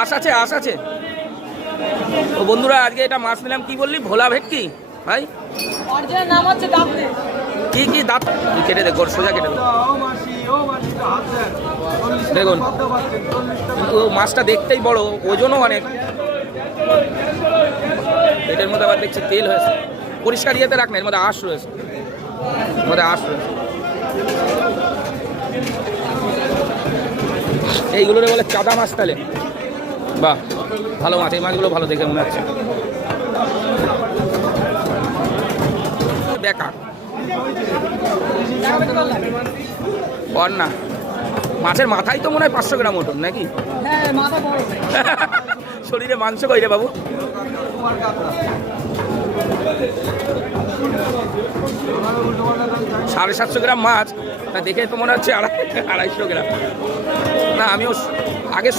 আশ আছে, আশ আছে। তো বন্ধুরা আজকে এটা মাছ নিলাম, কি বললি ভোলা ভেটকি ভাই? অরিজিনাল নাম হচ্ছে দাঁত। কি কি দাঁত? কেটে দে, গোর সোজা কেটে দে। দেখুন কিন্তু মাছটা দেখতেই বড়, ওজনও অনেক। পেটের মধ্যে আবার দেখছি তেল হয়েছে। পরিষ্কার ইয়েতে রাখ না, এর মধ্যে আঁশ রয়েছে, এর মধ্যে আঁশ রয়েছে। এইগুলোরে বলে চাদা মাছ তাহলে। বাহ, ভালো মাছ, এই মাছগুলো ভালো দেখে মনে হচ্ছে। বেকার বল না, মাছের মাথায় তো মনে হয় 500 গ্রাম ওঠন নাকি? হ্যাঁ, মাথা বড়। শরীরে মাংস কই রে বাবু? $750 গ্রাম মাছ, তা দেখে তো মনে হচ্ছে 250 গ্রাম। না আমিও আগে